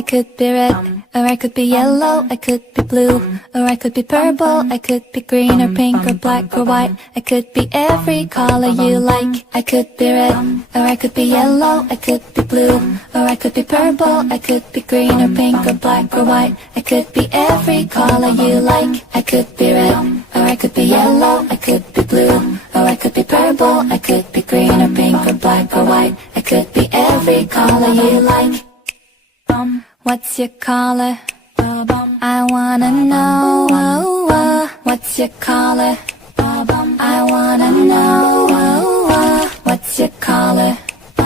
I could be red, or I could be yellow, I could be blue, or I could be purple, I could be green or pink or black or white. I could be every color you like. I could be red, or I could be yellow, I could be blue, or I could be purple, I could be green or pink or black or white. I could be every color you like. I could be red, or I could be yellow, I could be blue, or I could be purple, I could be green or pink or black or white. I could be every color you like. What's your color? I wanna know. What's your color? I wanna know.